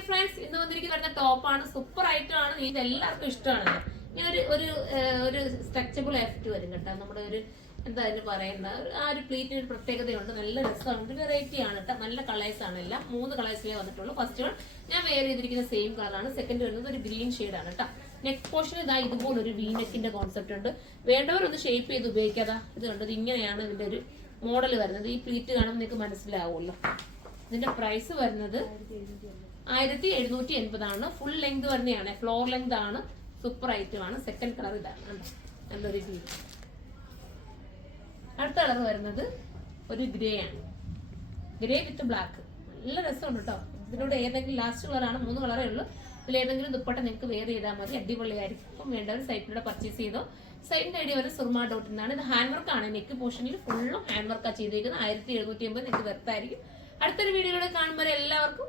Dear friends, ഇന്ന് വന്നിരിക്കുന്ന ടോപ്പാണ്. സൂപ്പർ ഐറ്റം ആണ്. ഇത് എല്ലാവർക്കും ഇഷ്ടമാണല്ലോ. ഇങ്ങനെ ഒരു സ്ട്രെച്ചബിൾ എഫക്റ്റ് വരും കേട്ടോ. നമ്മുടെ ഒരു എന്താ അതിന് പറയുന്ന ആ ഒരു പ്ലീറ്റിന് ഒരു പ്രത്യേകതയുണ്ട്. നല്ല രസമാണ്. വെറൈറ്റി ആണ് കേട്ടോ. നല്ല കളേഴ്സ് ആണ്. എല്ലാം 3 കളേഴ്സിലേ വന്നിട്ടുള്ളൂ. ഫസ്റ്റ് വൺ ഞാൻ വെയർ ചെയ്തിരിക്കുന്ന സെയിം കളറാണ്. സെക്കൻഡ് വരുന്നത് ഒരു ഗ്രീൻ ഷെയ്ഡാണ് കേട്ടോ. നെക്ക് പോർഷൻ ഇതാ ഇതുപോലൊരു വി നെക്കിന്റെ കോൺസെപ്റ്റ് ഉണ്ട്. വേണ്ടവരൊന്ന് ഷേപ്പ് ചെയ്ത് ഉപയോഗിക്കാതാ. ഇത് കണ്ടത് ഇങ്ങനെയാണ് ഇതിന്റെ ഒരു മോഡൽ വരുന്നത്. ഈ പ്ലീറ്റ് കാണുമ്പോൾ നിങ്ങൾക്ക് മനസ്സിലാവുമല്ലോ. ഇതിന്റെ പ്രൈസ് വരുന്നത് 1780 ആണ്. ഫുൾ ലെങ്ത് വരുന്നതാണ്. ഫ്ലോർ ലെങ്ത് ആണ്. സൂപ്പർ ഐറ്റം ആണ്. സെക്കൻഡ് കളർ ഇതാണ്. നല്ലൊരു ഗ്രീൻ. അടുത്ത കളർ വരുന്നത് ഒരു ഗ്രേ ആണ്. ഗ്രേ വിത്ത് ബ്ലാക്ക്. നല്ല രസമുണ്ട് കേട്ടോ. ഇതിനോട് ഏതെങ്കിലും ലാസ്റ്റ് കളറാണ്. 3 കളറേ ഉള്ളൂ. ഇതിൽ ഏതെങ്കിലും ദുപ്പട്ട നിങ്ങൾക്ക് വെയർ ചെയ്താൽ മതി. അടിപൊളിയായിരിക്കും. അപ്പം വേണ്ടവർ സൈറ്റിലൂടെ പർച്ചേസ് ചെയ്തോ. സൈറ്റിന്റെ ഐഡിയ വരെ surma.in. ഇത് ഹാൻഡ് വർക്ക് ആണ്. നെക്ക് പോർഷനിൽ ഫുള്ളും ഹാൻഡ് വർക്കാണ് ചെയ്തിരിക്കുന്നത്. 1780 നിങ്ങൾക്ക് വെർത്തായിരിക്കും. അടുത്തൊരു വീഡിയോയിലൂടെ കാണുമ്പോൾ എല്ലാവർക്കും